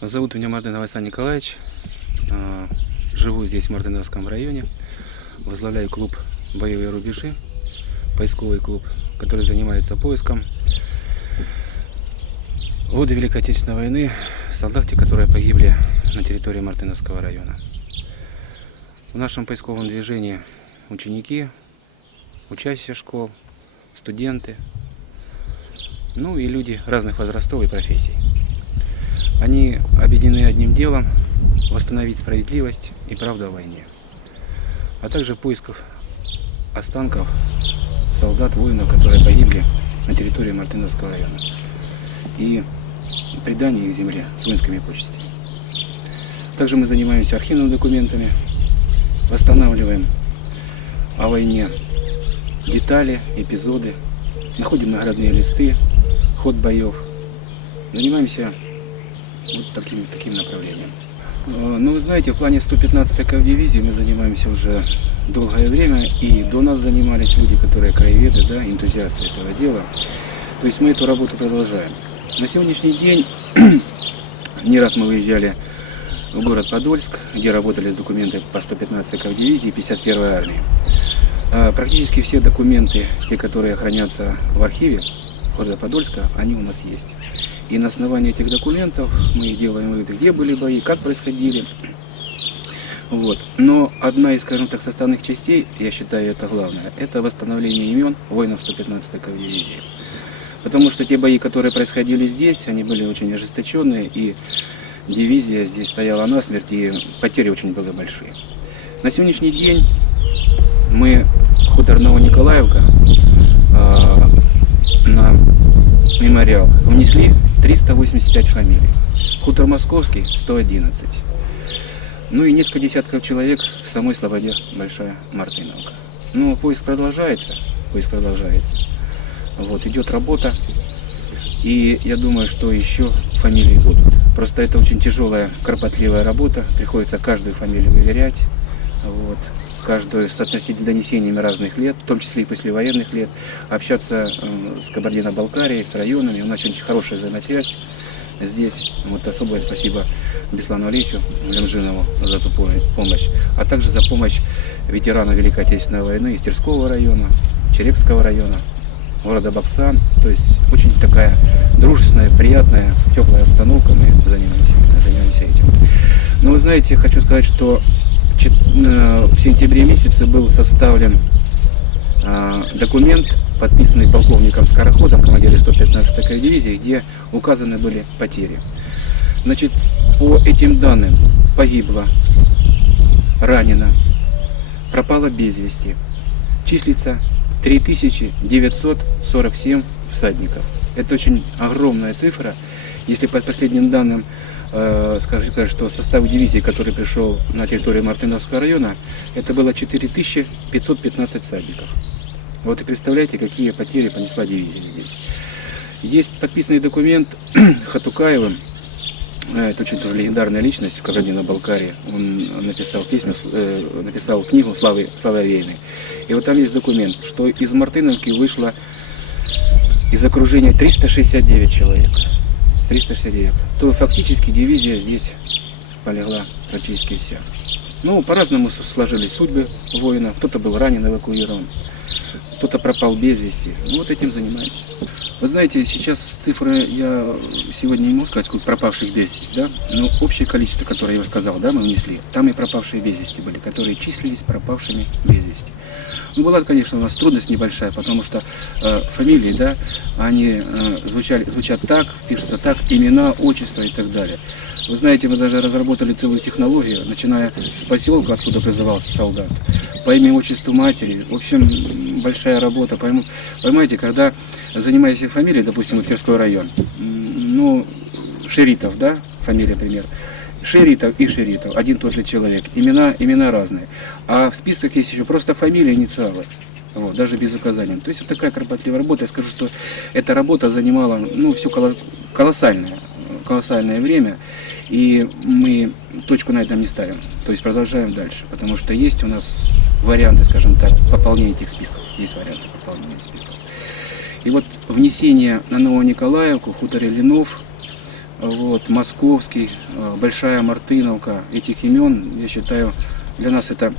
Зовут меня Мартынов Александр Николаевич. Живу здесь, в Мартыновском районе. Возглавляю клуб «Боевые рубежи», поисковый клуб, который занимается поиском в годы Великой Отечественной войны солдат, которые погибли на территории Мартыновского района. В нашем поисковом движении ученики, учащиеся школ, студенты, ну и люди разных возрастов и профессий. Они объединены одним делом – восстановить справедливость и правду о войне, а также поисков останков солдат, воинов, которые погибли на территории Мартыновского района, и предание их земле с воинскими почестями. Также мы занимаемся архивными документами, восстанавливаем о войне детали, эпизоды, находим наградные листы, ход боев, занимаемся вот таким направлением. Ну, вы знаете, в плане 115-й кавдивизии мы занимаемся уже долгое время, и до нас занимались люди, которые краеведы, да, энтузиасты этого дела. То есть мы эту работу продолжаем. На сегодняшний день не раз мы выезжали в город Подольск, где работали с документами по 115-й кавдивизии 51-й армии. Практически все документы, те, которые хранятся в архиве города Подольска, они у нас есть. И на основании этих документов мы делаем выводы, где были бои, как происходили. Вот. Но одна из, скажем так, составных частей, я считаю, это главное, это восстановление имен воинов 115-й кавдивизии. Потому что те бои, которые происходили здесь, они были очень ожесточенные, и дивизия здесь стояла насмерть, и потери очень были большие. На сегодняшний день мы хутор Новониколаевка на мемориал внесли 385 фамилий. Хутор Московский 111. Ну и несколько десятков человек в самой Слободе Большая Мартыновка. Ну, поиск продолжается. Вот, идет работа. И я думаю, что еще фамилии будут. Просто это очень тяжелая, кропотливая работа. Приходится каждую фамилию выверять. Вот. Каждую соотносить с донесениями разных лет, в том числе и послевоенных лет, общаться с Кабардино-Балкарией, с районами. У нас очень хорошая взаимосвязь здесь. Вот особое спасибо Беслану Алиевичу Лямжинову за эту помощь, а также за помощь ветеранам Великой Отечественной войны из Терского района, Черекского района, города Баксан. То есть очень такая дружественная, приятная, теплая обстановка. Мы занимаемся этим. Но вы знаете, хочу сказать, что в сентябре месяце был составлен документ, подписанный полковником Скороходом, командиром 115-й кавдивизии, где указаны были потери. Значит, по этим данным погибло, ранено, пропало без вести, числится 3947 всадников. Это очень огромная цифра. Если по последним данным скажем, что состав дивизии, который пришел на территорию Мартыновского района, это было 4515 всадников. Вот и представляете, какие потери понесла дивизия здесь. Есть подписанный документ Хатукаевым, это очень тоже легендарная личность в Кабардино-Балкарии. Он написал книгу «Славы Овейной». И вот там есть документ, что из Мартыновки вышло из окружения 369 человек. 369. То фактически дивизия здесь полегла практически вся. Ну, по-разному сложились судьбы воинов. Кто-то был ранен, эвакуирован, кто-то пропал без вести. Ну, вот этим занимаемся. Вы знаете, сейчас цифры я сегодня не могу сказать, сколько пропавших без вести, да? Но общее количество, которое я сказал, да, мы внесли, там и пропавшие без вести были, которые числились пропавшими без вести. Ну, была, конечно, у нас трудность небольшая, потому что фамилии, да, они звучат так, пишутся так, имена, отчества и так далее. Вы знаете, мы даже разработали целую технологию, начиная с поселка, откуда призывался солдат, по имени, отчеству матери. В общем, большая работа. Понимаете, когда занимаешься фамилией, допустим, вот Тверской район, ну, Шеритов, да, фамилия, например, Шеритов и Шеритов, один тот же человек, имена разные. А в списках есть еще просто фамилия, инициалы, вот, даже без указания. То есть вот такая кропотливая работа. Я скажу, что эта работа занимала, ну, все колоссальное время, и мы точку на этом не ставим. То есть продолжаем дальше, потому что есть у нас варианты, скажем так, пополнения этих списков. Есть варианты пополнения списков. И вот внесение на Новониколаевку, в хуторе Ленов, вот, Московский, Большая Мартыновка. Этих имен, я считаю, для нас это,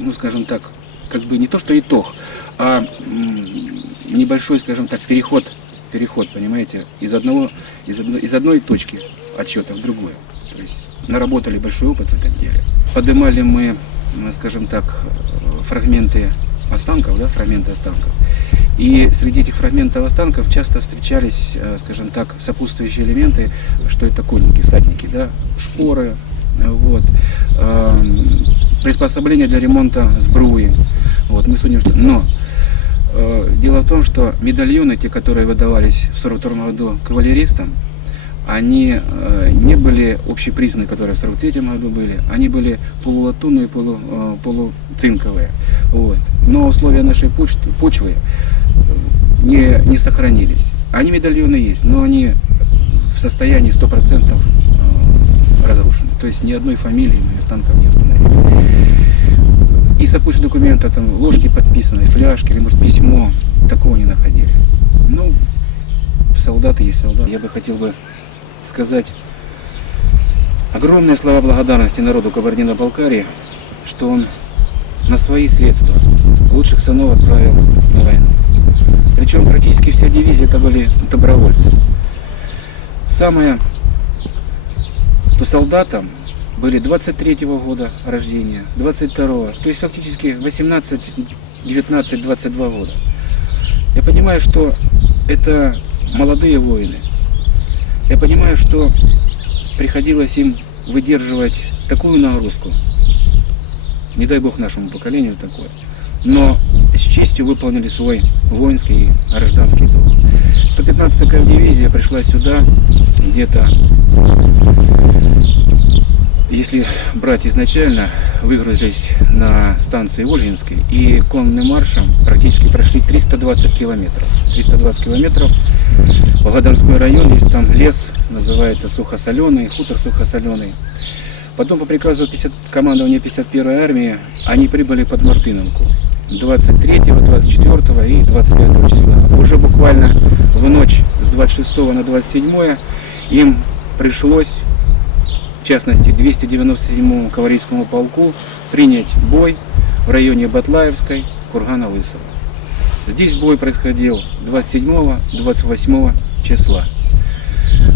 ну, скажем так, как бы не то что итог, а небольшой, скажем так, переход, понимаете, из одной точки отсчета в другую. То есть наработали большой опыт в этом деле. Поднимали мы, скажем так, фрагменты останков, да, фрагменты останков. И среди этих фрагментов останков часто встречались, скажем так, сопутствующие элементы, что это конники, всадники, да, шпоры, вот, приспособления для ремонта сбруи. Вот, мы судим, что... Но дело в том, что медальоны, те, которые выдавались в 1942 году кавалеристам, они не были общепризнаны, которые в 1943 году были, они были полулатунные, полуцинковые. Вот. Но условия нашей почвы не сохранились. Они медальоны есть, но они в состоянии 100% разрушены. То есть ни одной фамилии мы останков не установили. И сопутствующие документы, там ложки подписанные, фляжки, или может письмо, такого не находили. Ну, солдаты есть солдаты. Я бы хотел сказать огромные слова благодарности народу Кабардино-Балкарии, что он на свои средства лучших сынов отправил на войну. Причем практически вся дивизия это были добровольцы. Самое, что солдатам были 23-го года рождения, 22-го, то есть фактически 18, 19, 22 года. Я понимаю, что это молодые воины. Я понимаю, что приходилось им выдерживать такую нагрузку, не дай бог нашему поколению такое, но с честью выполнили свой воинский и гражданский долг. 115-я кавдивизия пришла сюда где-то, если брать изначально, выгрузились на станции Ольгинской и конным маршем практически прошли 320 километров. 320 километров в Волгодонской район, есть там лес, называется Сухосоленый, хутор Сухосоленый. Потом по приказу командования 51-й армии они прибыли под Мартыновку 23, 24 и 25 числа. Уже буквально в ночь с 26 на 27 им пришлось, в частности 297-му кавалерийскому полку, принять бой в районе Батлаевской, кургана Лысого. Здесь бой происходил 27-28 числа.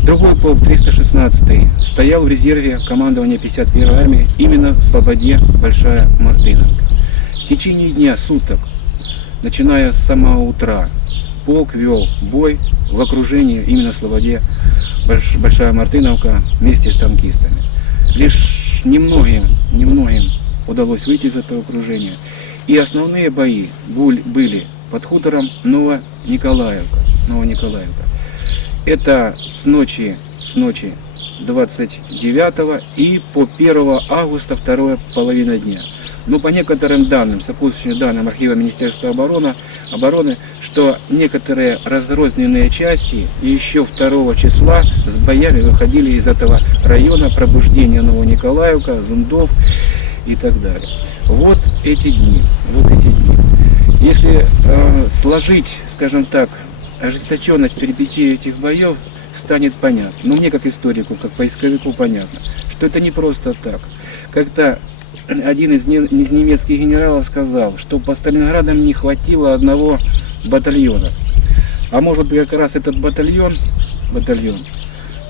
Другой полк, 316-й, стоял в резерве командования 51-й армии именно в Слободе Большая Мартыновка. В течение дня, суток, начиная с самого утра, полк вел бой в окружении именно в Слободе Большая Мартыновка вместе с танкистами. Лишь немногим удалось выйти из этого окружения. И основные бои были под хутором Новониколаевка. Это с ночи 29 и по 1 августа, вторая половина дня. Но по некоторым данным, сопутствующим данным архива Министерства обороны, что некоторые разрозненные части еще 2 числа с боями выходили из этого района, пробуждение Новониколаевка, Зундов и так далее. Вот эти дни. Если сложить, скажем так, ожесточенность перипетий этих боев, станет понятно. Но мне как историку, как поисковику понятно, что это не просто так. Как-то один из немецких генералов сказал, что по Сталинградам не хватило одного батальона. А может быть как раз этот батальон,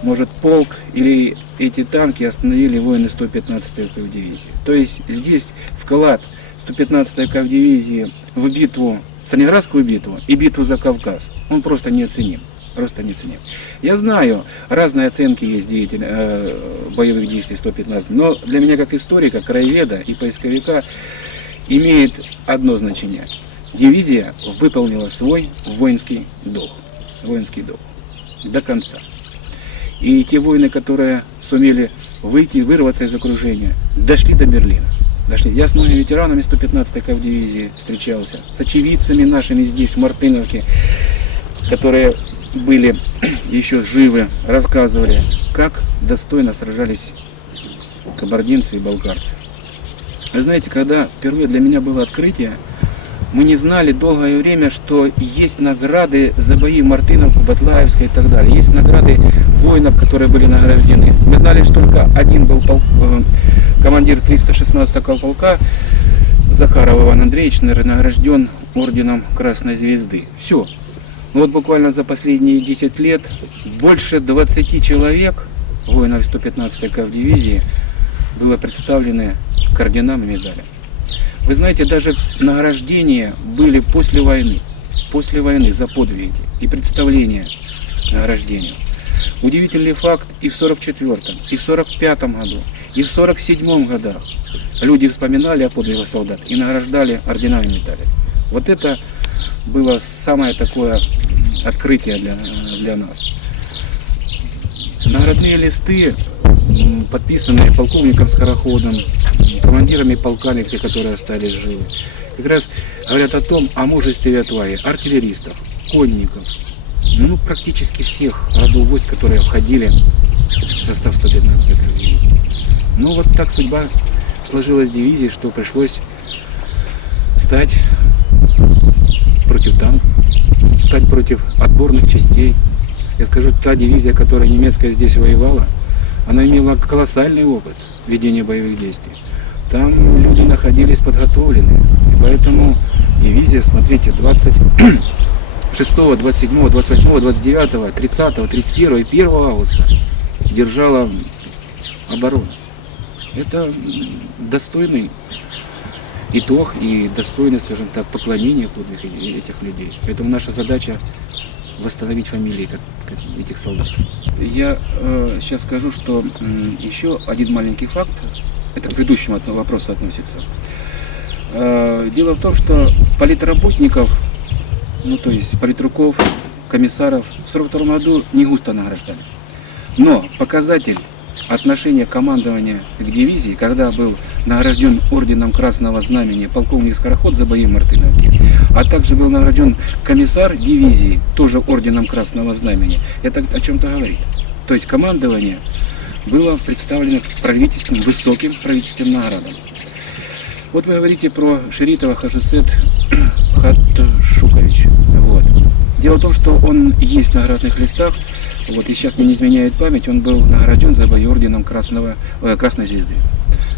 может полк или эти танки остановили воины 115-й кавдивизии. То есть здесь вклад 115-й кавдивизии в битву, Сталинградскую битву и битву за Кавказ, он просто неоценим. Я знаю, разные оценки есть боевых действий 115, но для меня как историка, краеведа и поисковика имеет одно значение. Дивизия выполнила свой воинский долг до конца. И те воины, которые сумели вырваться из окружения, дошли до Берлина. Я с многими ветеранами 115-й кавдивизии встречался, с очевидцами нашими здесь, в Мартыновке, которые были еще живы, рассказывали, как достойно сражались кабардинцы и балкарцы. Вы знаете, когда впервые для меня было открытие, мы не знали долгое время, что есть награды за бои в Мартыновку, Батлаевской и так далее. Есть награды воинов, которые были награждены. Мы знали, что только один был командир 316-го полка, Захаров Иван Андреевич, награжден орденом Красной Звезды. Все. Но вот буквально за последние 10 лет больше 20 человек, воинов 115-й кавдивизии, было представлены к орденам и медалям. Вы знаете, даже награждения были после войны за подвиги и представления награждения. Удивительный факт, и в 44-м, и в 45-м году, и в 47-м годах люди вспоминали о подвигах солдат и награждали орденами и медалями. Вот это было самое такое открытие для нас. Наградные листы, подписанные полковником Скороходом, командирами полками, которые остались живы, как раз говорят о том, о мужестве и отваге артиллеристов, конников, ну, практически всех родов войск, которые входили в состав 115-й дивизии. Ну, вот так судьба сложилась в дивизии, что пришлось стать против танков, стать против отборных частей. Я скажу, та дивизия, которая немецкая здесь воевала, она имела колоссальный опыт ведения боевых действий. Там люди находились подготовленные. И поэтому дивизия, смотрите, 26, 27, 28, 29, 30, 31 и 1 августа держала оборону. Это достойный итог и достойное, скажем так, поклонение подвиг этих людей. Поэтому наша задача восстановить фамилии этих солдат. Я сейчас скажу, что еще один маленький факт, это к предыдущему вопросу относится. Дело в том, что политработников, ну то есть политруков, комиссаров в 1942 году не густо награждали. Но показатель отношения командования к дивизии, когда был награжден орденом Красного Знамени полковник Скороход за бои в Мартыновке, а также был награжден комиссар дивизии, тоже орденом Красного Знамени, это о чем-то говорит. То есть командование было представлено правительством, высоким правительственным наградам. Вот вы говорите про Шеритова Хажисет Хатшукович. Вот. Дело в том, что он есть на наградных листах, вот, и сейчас мне не изменяет память, он был награжден за бои орденом Красной Звезды.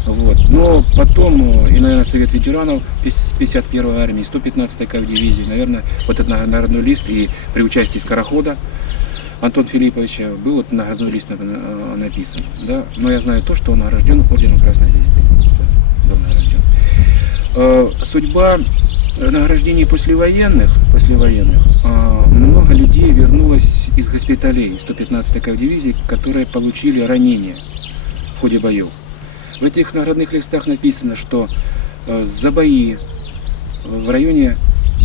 Вот. Но потом, и, наверное, Совет ветеранов 51-й армии, 115-й кавдивизии, наверное, вот этот наградной лист, и при участии Скорохода Антона Филипповича был вот наградной лист написан. Да? Но я знаю то, что он награжден орденом Красной Звезды. Был награжден. Судьба награждений послевоенных, много людей вернулось из госпиталей 115-й кавдивизии, которые получили ранения в ходе боев. В этих наградных листах написано, что за бои в районе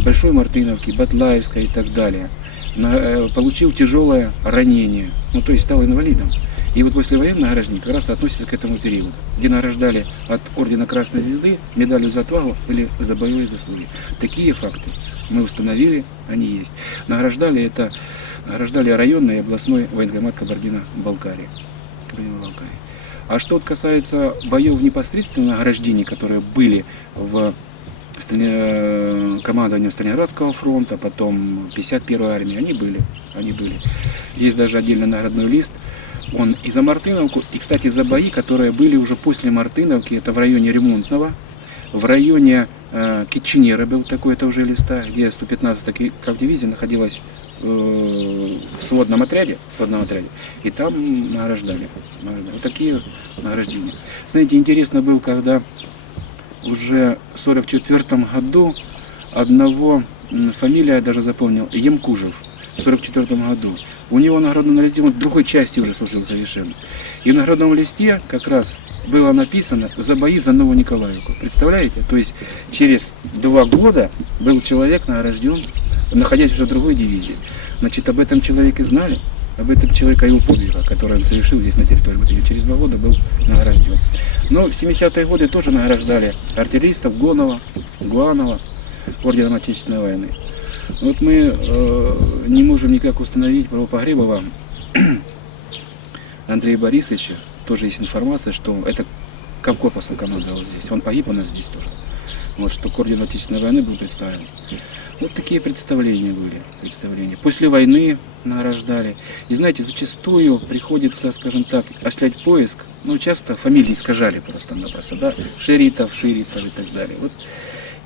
Большой Мартыновки, Батлаевской и так далее получил тяжелое ранение, ну то есть стал инвалидом. И вот послевоенное награждение как раз относится к этому периоду, где награждали от ордена Красной Звезды медалью за отвагу или за боевые заслуги. Такие факты мы установили, они есть. Награждали районный и областной военкомат Кабардино-Балкарии. А что вот касается боев непосредственно награждений, которые были в командовании Сталинградского фронта, потом 51-й армии, они были. Есть даже отдельный наградной лист. Он и за Мартыновку, и, кстати, за бои, которые были уже после Мартыновки, это в районе Ремонтного, в районе Китченера был такой тоже листа, где 115-я кавдивизия находилась в сводном отряде, и там награждали. Вот такие награждения. Знаете, интересно было, когда уже в 1944 году одного фамилия я даже запомнил, Емкужев, в 1944 году. У него наградном листе, он в другой части уже служил совершенно. И в наградном листе как раз было написано «За бои за Новую Николаевку». Представляете? То есть через 2 года был человек награжден, находясь уже в другой дивизии. Значит, об этом человеке знали, об этом человеке его подвига, который он совершил здесь на территории Батырева. Через 2 года был награжден. Но в 70-е годы тоже награждали артиллеристов Гонова, Гуанова орденом Отечественной войны. Вот мы не можем никак установить про Погребова Андрея Борисовича. Тоже есть информация, что это Кавкорпусом командовал здесь. Он погиб у нас здесь тоже. Вот, что к ордену Отечественной войны был представлен. Вот такие представления были. Представления. После войны награждали. И знаете, зачастую приходится, скажем так, осуществлять поиск. Ну, часто фамилии искажали просто-напросто, да? Шеритов и так далее. Вот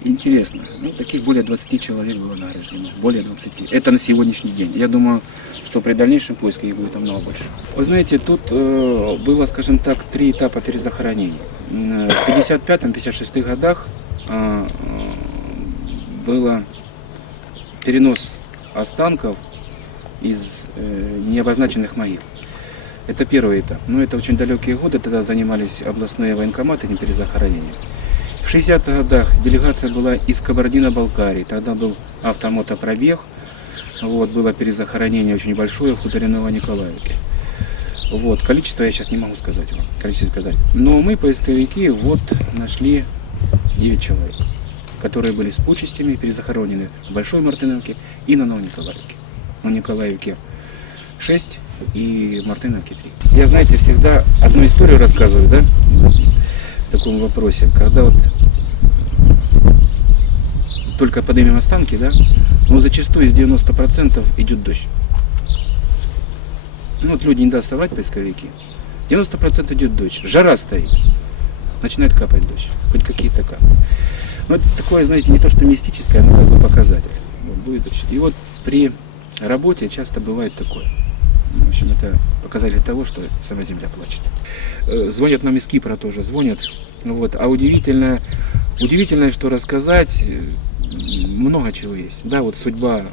интересно. Ну, таких более 20 человек было награждено. Более 20. Это на сегодняшний день. Я думаю, что при дальнейшем поиске их будет намного больше. Вы знаете, тут было, скажем так, 3 этапа перезахоронения. В 55-56 годах было перенос останков из необозначенных могил. Это первый этап. Но это очень далекие годы, тогда занимались областные военкоматы этим перезахоронением. В 60-х годах делегация была из Кабардино-Балкарии, тогда был автомотопробег, вот, было перезахоронение очень большое в хуторе Новониколаевке. Вот, количество я сейчас не могу сказать вам, Но мы, поисковики, вот нашли 9 человек, которые были с почестями перезахоронены в Большой Мартыновке и на Новониколаевке. На Николаевке 6 и в Мартыновке 3. Я, знаете, всегда одну историю рассказываю, да, в таком вопросе, когда вот только поднимем останки, да, но зачастую из 90% идет дождь. Ну вот люди не даст соврать, поисковики. 90% идет дождь, жара стоит, начинает капать дождь, хоть какие-то капли. Но это такое, знаете, не то что мистическое, но как бы показатель. Вот, будет дождь. И вот при работе часто бывает такое. В общем, это показатель того, что сама земля плачет. Звонят нам из Кипра тоже, звонят. Вот. А удивительное, что рассказать, много чего есть. Да, вот судьба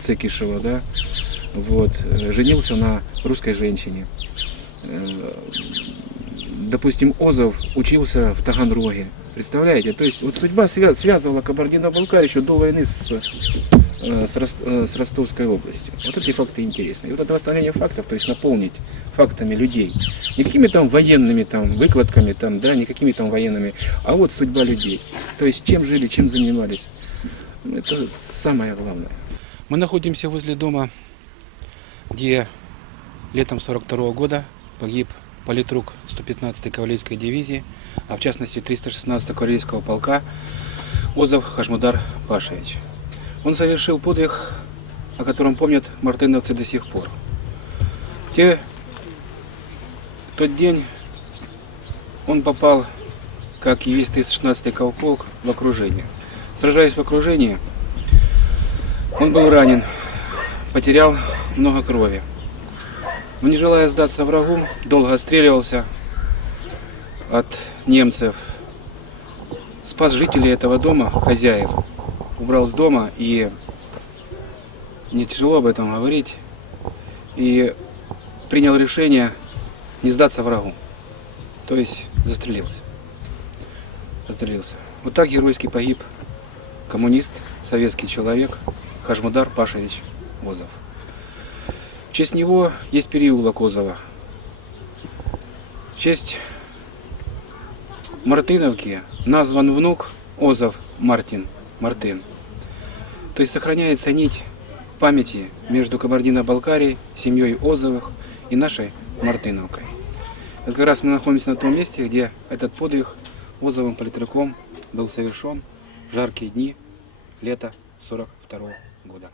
Цекишева, да, вот, женился на русской женщине. Допустим, Озов учился в Таганроге. Представляете? То есть вот судьба связывала Кабардино-Балкарию еще до войны с Ростовской областью. Вот эти факты интересны. И вот это восстановление фактов, то есть наполнить фактами людей. Не какими там военными там, выкладками, там, да, не какими там военными, а вот судьба людей. То есть чем жили, чем занимались. Это самое главное. Мы находимся возле дома, где летом 42 года погиб политрук 115-й кавалерийской дивизии, а в частности 316-го кавалерийского полка Озов Хашмудар Пашевич. Он совершил подвиг, о котором помнят мартыновцы до сих пор. В тот день он попал, как и весь 316-й кавполк, в окружение. Сражаясь в окружении, он был ранен, потерял много крови. Но не желая сдаться врагу, долго отстреливался от немцев, спас жителей этого дома, хозяев, убрал с дома, и мне тяжело об этом говорить, и принял решение не сдаться врагу, то есть застрелился. Вот так геройски погиб коммунист, советский человек Хашмудар Пашевич Озов. В честь него есть переулок Озова. В честь Мартыновки назван внук Озов Мартин. То есть сохраняется нить памяти между Кабардино-Балкарией, семьей Озовых и нашей Мартыновкой. Это как раз мы находимся на том месте, где этот подвиг Озовым политруком был совершен в жаркие дни лета 42 года.